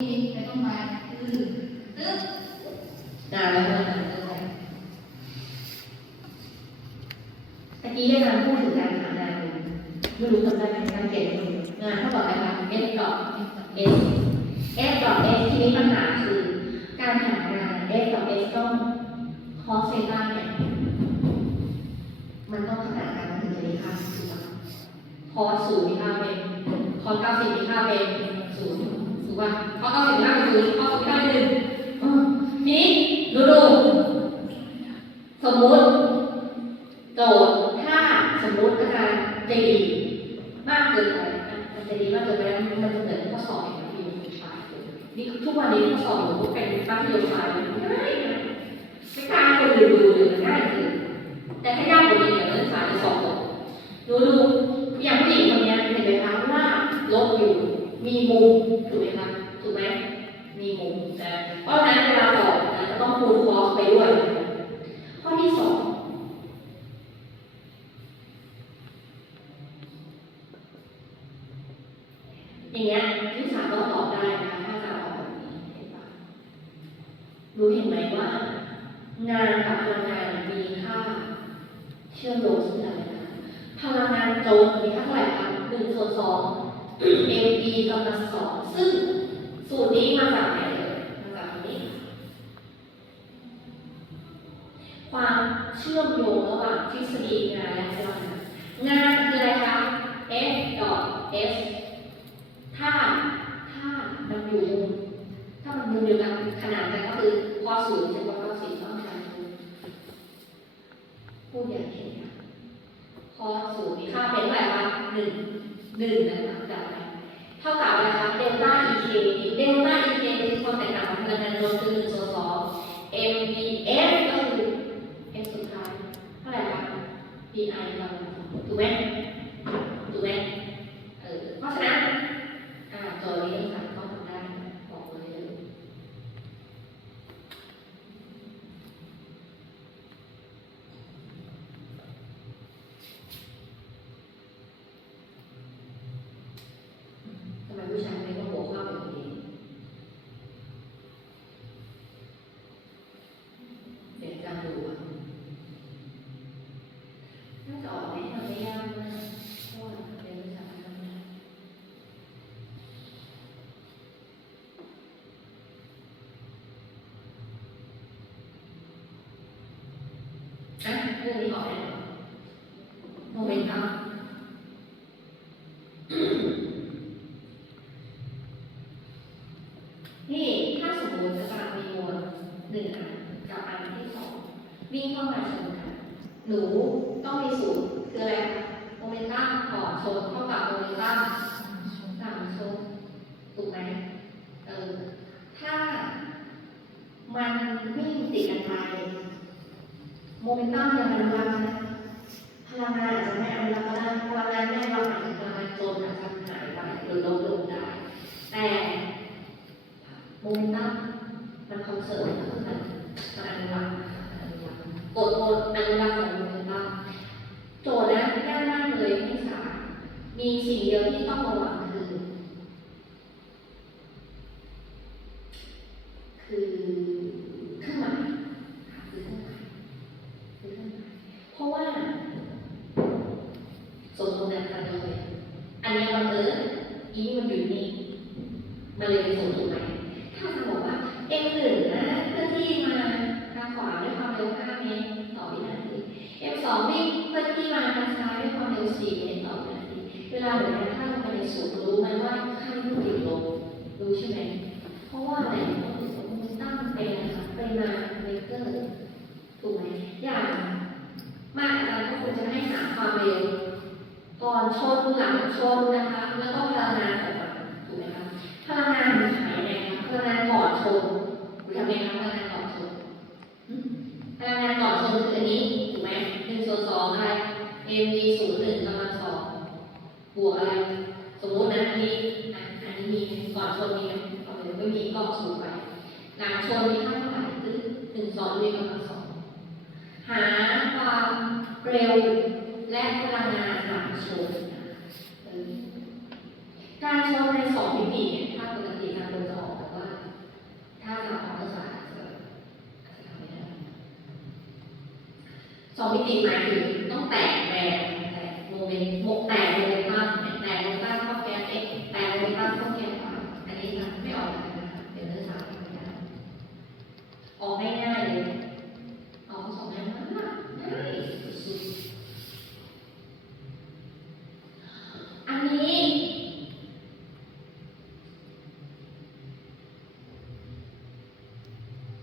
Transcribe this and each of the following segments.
ไม่ต้องไปอือตึ๊บนานแล้วนะตะกี้ได้การพูดถึงการหางานไม่รู้จำได้ไหมการเก็บงานเท่ากับอะไรคะ S ดอก S S ดอก S ที่มีปัญหาคือ การหางาน S ดอก S ต้องคอเซต้าเนี่ยมันต้องขนาดกันมันถึงจะมีค่าถูกไหมคอสศูนย์มีค่าเป็นคอเก้าสิบมีค่าเป็นศูนย์ ป่ะคอสเก้าสิบมีค่าเป็นศูนย์คอสสิบมีค่าเป็นหนึ่งอืมทีนี้ดูดู สมมุติโจทย์ถ้าสมมุติอาจารย์ใจดีมากเกินไปมันจะดีมากเกินไปแล้วมันจะเหมือนข้อสอบอย่างที่อยู่ในชายนี่ทุกวันนี้ข้อสอบหนูเป็นมัธยมปลายมันง่ายนะไม่กล้าให้คนอื่นดูเลยมันง่ายคือแต่ถ้ายากกว่านี้เดี๋ยวนักศึกษาจะสอบตกดูดูอย่างผู้หญิงคนนี้เห็นไหมคะว่าลบอยู่ มีมุมถูกไหมคะถูกไหมมีมุม นะเพราะนั้นเวลาสอบนะจะต้องคูณคอสไปด้วย ข้อที่สองอย่างเงี้ยนักศึกษาต้องตอบได้นะคะถ้าจะออกแบบนี้เห็นปะรู้เห็นไหมว่า งานกับพลังงานมีค่า เชื่อมโยงซึ่งกันและกันพลังงานโจมมีค่าเท่าไหร่คะหนึ่งส่วนสอง mv กำลังสองซึ่งสูตรนี้มาจากไหนเลยมาจากอันนี้ ความเชื่อมโยงระหว่างทฤษฎีงานและพลังงานงานคืออะไรคะ F ดอท S ถ้าถ้ามันอยู่มุมถ้ามันมุมเดียวกันขนาดกันก็คือพอศูนย์จะว่าก็สี่ต้องการคูณพูดอย่างเห็นค่ะพอศูนย์มีค่าเป็นเท่าไหร่คะหนึ่งหนึ่งนะคะจากไหนเท่ากับอะไรคะเดลต้า EK เดลต้า EK คือความแตกต่างของพลังงานรวมคือหนึ่งส่วนสอง MVF ก็คือ F สุดท้ายเท่าไหร่คะ PI เราถูกไหมถูกไหมเออเพราะฉะนั้นอ่าโจทย์นี้นักศึกษาต้องทำได้บอกเลยเลยทำไมผู้ชายไม่ต้องหัวข้อแบบนี้ เด็กการดูอะน่าจะออกไหมทำไม่ยากมากเพราะว่าเรียนวิชาการทำได้ อะเรื่องนี้ออกได้เหรอโมเมนตัมนี่ถ้าสมมติอาจารมีมวลหนึ่งอันกับอันที่สองวิ่งเข้ามาชนกันหนูต้องมีสูตรคืออะไรโมเมนตัมก่อนชนเท่ากับโมเมนตัมหลังชนถูกไหมเออถ้ามันวิ่งติดกันไป โมเมนตัมยังอนุรักษ์นะพลังงานอาจจะไม่อนุรักษ์ก็ได้พลังงานแน่เราหมายถึงพลังงานโจรอาจจะหายไปหรือลดลงได้แต่โมเมนตัมมันคอนเสิร์ตมันมันอนุรักษ์กดโอนอนุรักษ์ของโมเมนตัมโจทย์นะง่ายมากเลยนักศึกษามีสิ่งเดียวที่ต้องระวังคือ คือเครื่องหมายคือเครื่องหมายคือเครื่องหมายเพราะว่าสมมตินะครับเลยอันนี้บังเอิญอีนี่มันอยู่นี่มันเลยเป็นสมมติไหมถ้าจะบอกว่า M หนึ่งนะเคลื่อนที่มาทางขวาด้วยความเร็ว 5 เม ต่อวินาที M สองวิ่งเคลื่อนที่มาทางซ้ายด้วยความเร็ว4เมตรต่อวินาที เวลาเดินทางลงไปในศูนย์รู้ไหมว่าค่าที่ติดลบรู้ใช่ไหมเพราะว่าอะไรเพราะสมมติตั้งเป็นนะคะปริมาณเวกเตอร์ถูกไหมอย่างมากอาจารย์ก็คงจะให้หาความเร็วก่อนชนหลังชนนะคะ แล้วก็พลังงานของมันถูกไหมคะพลังงานมันหายยังไงคะพลังงานก่อนชนรู้ทำไงคะพลังงาน พลังงานก่อนชนคืออันนี้ถูกไหมหนึ่งส่วนสองอะไร mv ศูนย์หนึ่งกำลังสองบวกอะไร สมมตินะอันนี้อะอันนี้มีก่อนชนมีไหมก่อนเดี๋ยวไม่มีก็สูงไปหลังชนมีค่าเท่าไหร่คือหนึ่งสองมีกำลังสองหาความเร็วและพลังงานหลังชนการชนในสองมิติเนี่ยถ้าปกติการโดนจะออกแบบ สองมิติหมายถึงต้องแตกแบบแตกโมเมนต์โมแตกโมเมนตัมแตกโมเมนตัมเข้าแกน x แตกโมเมนตัมเข้าแกน y อันนี้ทำไม่ออกเลยนะคะเดี๋ยวเรื่องสาวไม่ได้ออกง่ายๆเลยออกสองง่ายมากง่ายสุดๆอันนี้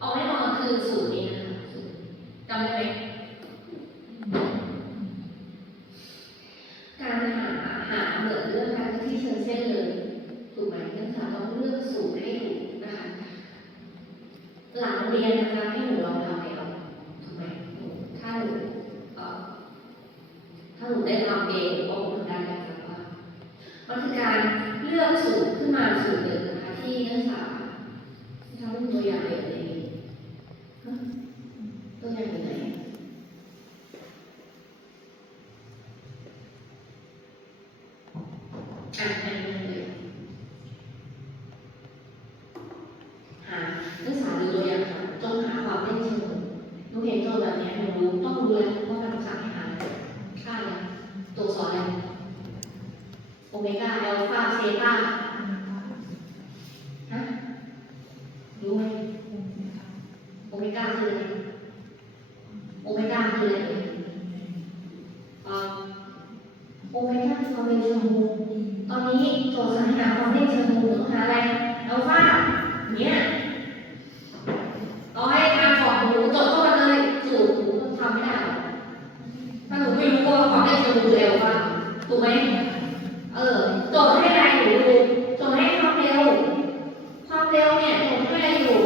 ออกแน่นอนคือสูตรนี้นะคะสูตรจำได้ไหม การหาหาเหมือนเรื่องการที่ เชิงเส้นเลย ถูกไหมนักศึกษาต้องเลือกสูตรให้ถูกนะคะ หลังเรียนนะคะให้หนูลองทำเองถูกไหมถ้าหนูถ้าหนูได้ทำเองหนูก็คงทำได้นะคะว่ามันคือการเลือกสูตรขึ้นมาสูตรหนึ่งนะคะที่นักศึกษาที่ทำเป็นตัวอย่างเลยฮะตัวอย่างอยู่ไหน อะอันนี้เลยหานักศึกษาดูตัวอย่างค่ะจงหาความเล่นเชิงหนูเห็นโจทย์แบบนี้หนูต้องรู้แล้วว่ามันสั่งให้หาค่าอะไรตัวสอนอะไรโอเมก้าเอลฟาเซต้าฮะรู้ไหมโอเมก้าคืออะไรโอเมก้าคืออะไรอ่อโอเมก้าคือความเป็นเชิงบวก ตอนนี้โจทย์สัญหาความเล่นเชิงบวกองหาอะไรอัลฟาเนี่ยเอาให้กางบอกหนูจดเข้ามาเลยสูตรหนูทำไม่ได้ถ้าหนูไม่รู้ว่าความเล่นเชิงบวกคืออัลฟาถูกไหมเออโจทย์ให้อะไรหนูดูโจทย์ให้ความเร็ว ความเร็วเนี่ยโจทย์ให้อะไรอยู่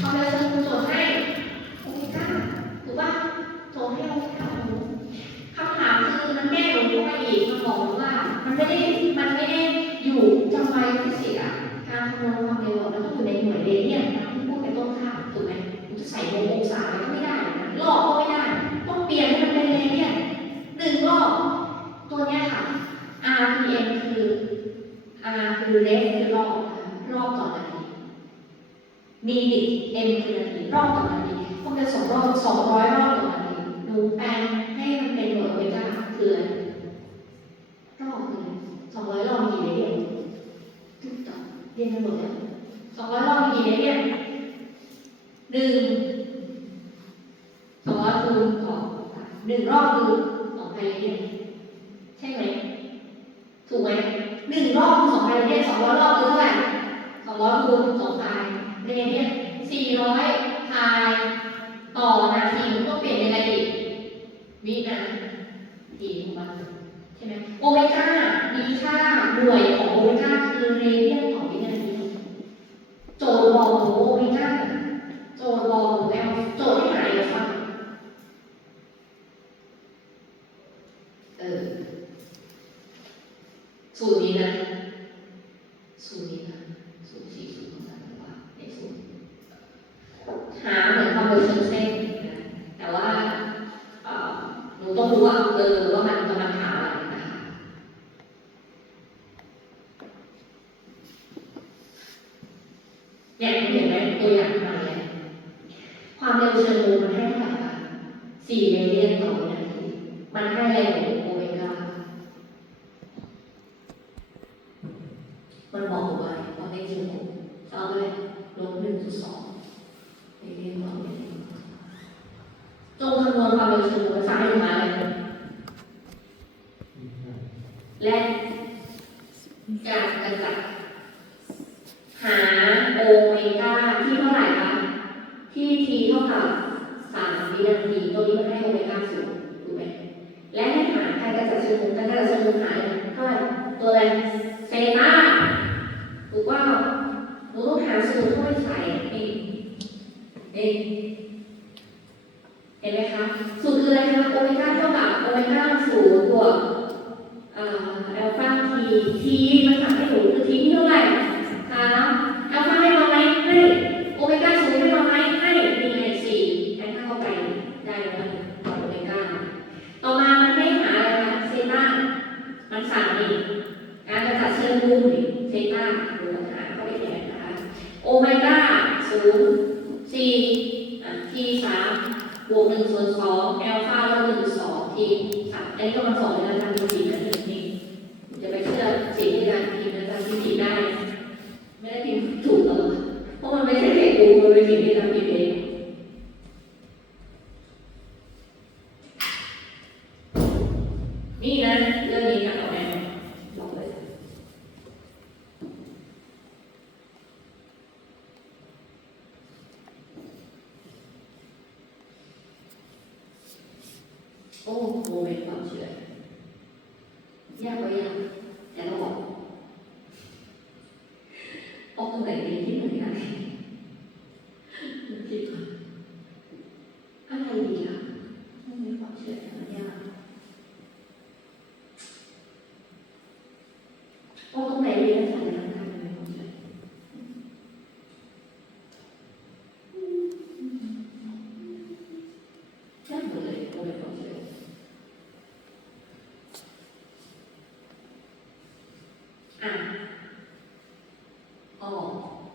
ความเร็วเชิงบวกโจทย์ให้โอเมก้าถูกป่ะโจทย์ให้โอเมก้าหนู คำถามคือมันแก้หลงรู้มาอีกมันบอกว่า มัน ไม่ได้มันไม่ได้อยู่จำไว้ที่เสียการคำนวณความเร็วมันต้องอยู่ในหน่วยเรเดียนตามที่พูดไปต้นข้าวถูกไหมมันจะใส่วงองศาก็ไม่ได้รอบก็ไม่ได้ ต้องเปลี่ยนให้มันเป็นเรเดียนหนึ่งรอบตัวเนี้ยค่ะ RPM คือ R คือเรฟคือรอบรอบต่อนาทีมีดิ M คือนาทีรอบต่อนาทีพวกเป็นสองรอบสองร้อยรอบต่อนาทีหนูแปลงให้มันเป็นหน่วยเมก้าคืออะไรรอบคือสองร้อยรอบมีกี่เรเดียนติ๊กต๊อก เรียนกันหมดแล้วสองร้อยรอบมีกี่เรียนหนึ่งสองร้อยคูณสองหนึ่งรอบคือสองพันเรียนใช่ไหมถูกไหมหนึ่งรอบคือสองพันเรียนสองร้อยรอบคือเท่าไหร่สองร้อยคูณสองพันเรียนเดียสี่ร้อยพายต่อนาทีมันต้องเปลี่ยนเป็นอะไรอีกวินาทีของมันใช่ไหมโอเมก้ามีค่าหน่วยของโอเมก้าคือเรเดียนต่อวินา ทีโจทย์บอกหนูโอเมก้าโจทย์บอกหนูแอลโจทย์ให้หายเลยฟังเออสูตรนี้นะสูตรนี้นะสูตรสี่สูตรของการว่าในสูตร หาเหมือนความเร็วเชิงเส้นนะแต่ว่าเอ่อหนูต้องรู้ว่าเออว่ามันกำลังหาอะไรนะคะ เนี่ยเห็นไหมตัวอย่างมาเลยความเร็วเชิงโมมันให้เท่าไหร่คะสี่เรเดียนต่อวินาทีมันให้อะไรหนูโอเมก้ามันบอกไว้ความเร็วเชิงโมเอาเลยลบหนึ่งจุดสองเรียนต่อไปจงคำนวณความเร็วเชิงภาษาให้มาเลยและการกำจัดหา โอเมก้าที่เท่าไหร่คะ ที่ t เท่ากับสามวินาที ตัวนี้มันให้โอเมก้าสูงถูกไหม และให้หาการกำจัดเชิงมุมการกำจัดเชิงมุมหาเท่าไหร่ตัวอะไร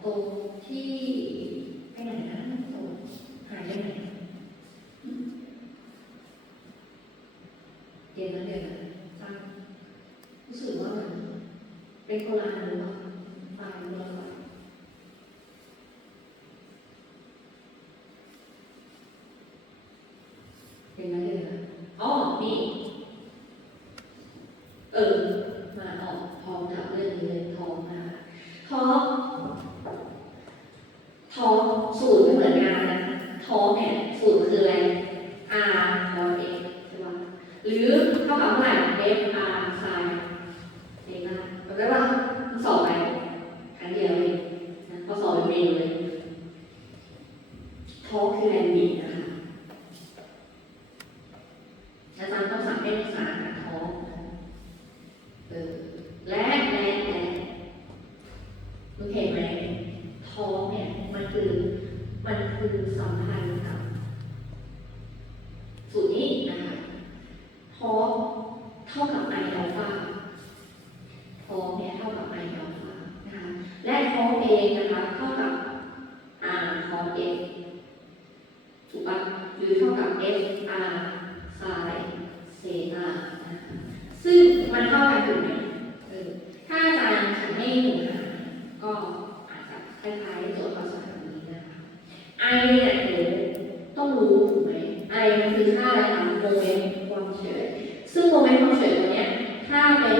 ตรงที่ไปไหนนะตรงหายไปไหนเดี๋ยวนะเดี๋ยวนะฟังรู้สึกว่ามันเป็นคนละณหรือว่าฟังเราเห็นไหมเดี๋ยวนะอ๋อนี่เออ ท้องสูตรไม่เหมือนงานท้องเนี่ยสูตรคืออะไร มันคือมันคือสัมพันธ์กับสูตรนี้นะคะพอเท่ากับไออัลฟาพอเนี่ยเท่ากับไออัลฟานะคะและพอเองนะคะ ไอเนี่ยหนูต้องรู้ถูกไหมไอมันคือค่าอะไรคะโมเมนต์ความเฉย ซึ่งโมเมนต์ความเฉยตัวเนี้ยถ้าเป็น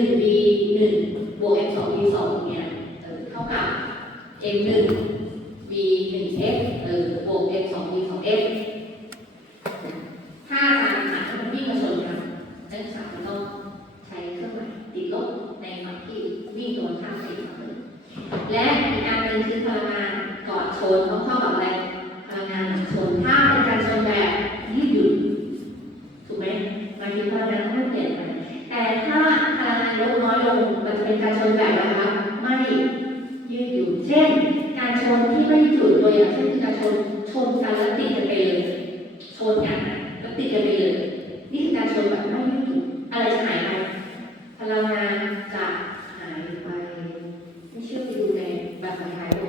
1b 1บวก x 2 b 2เนี่ยเออเท่ากับ m 1 b 1 x เออบวก x 2 b 2 x ถ้าการหารมันวิ่งมาชนกันนักศึกษาต้องใช้เครื่องหมายติดลบในความที่วิ่งตัวข้ามไปอีกฝั่งหนและอีกอันหนึ่งคือพลังงานก่อนชนต้องเท่ากับอะไรพลังงานหลังชนถ้าเป็นการชนแบบยืดหยุ่นถูกไหมบางทีพลังงานก็ไม่เปลี่ยนไปแต่ถ้า ลดน้อยลงมันจะเป็นการชนแบบนะคะไม่ยืดหยุ่นเช่น การชนที่ไม่จุดตัวอย่างเช่นการชนชนกันแล้วติดกันไปเลยชนกันแล้วติดกันไปเลยนี่คือการชนแบบไม่ยืดหยุ่นอะไรจะหายไปพลังงานจะหายไปไม่เชื่อไปดูในแบบไายไป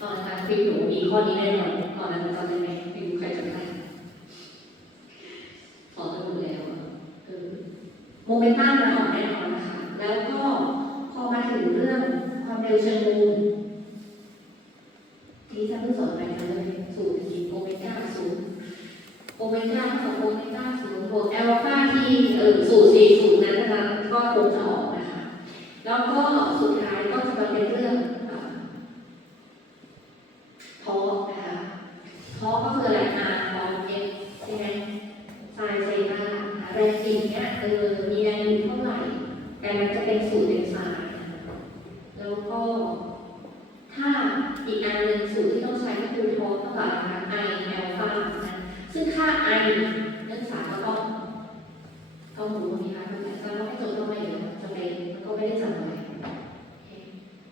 ตอนการฟิลหนูมีข้อนี้แน่นอนตอนนั้นจำได้ไหมฟิลใครจำได้ขอกันหมดแล้วโมเมนตัมนะออกแน่นอน แล้วก็พอมาถึงเรื่องความเร็วเชิงมุมที่จะเพิ่งสอนไปกันเลยสูตรทีโอเมก้าศูนย์โอเมก้าเท่ากับโอเมก้าศูนย์บวกแอลฟาที่เออสูตรสี่สูตรนั้นนะคะก็คงจะออกนะคะ แล้วก็สุดท้ายก็จะมาเป็นเรื่องอ่าทอนะคะท้อก็คืออะไรอาร์ของเอ็กใช่ไหมไซเซน่านะคะแรงจริงเนี่ยเออมีแรงอยู่เท่า แต่มันจะเป็นสูตรเป็นสายแล้วก็ถ้าอีกอันหนึ่งสูตรที่ต้องใช้ก็คือทอเท่ากับนะคะไอแอลฟาซึ่งค่าไอนักศึกษาก็ต้องต้องรู้มีค่าเท่าไหร่แต่ว่าไม่จบต้องไม่เยอะจะเป็นแล้วก็ไม่ได้จำไว้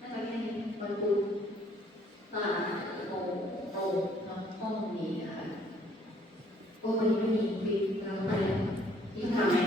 น่าจะแค่นี้วันพุธตลาดโตโตน้องห้องนี้นะคะโอ้วันนี้ไม่มีพี่เราไปนี่ทำไหม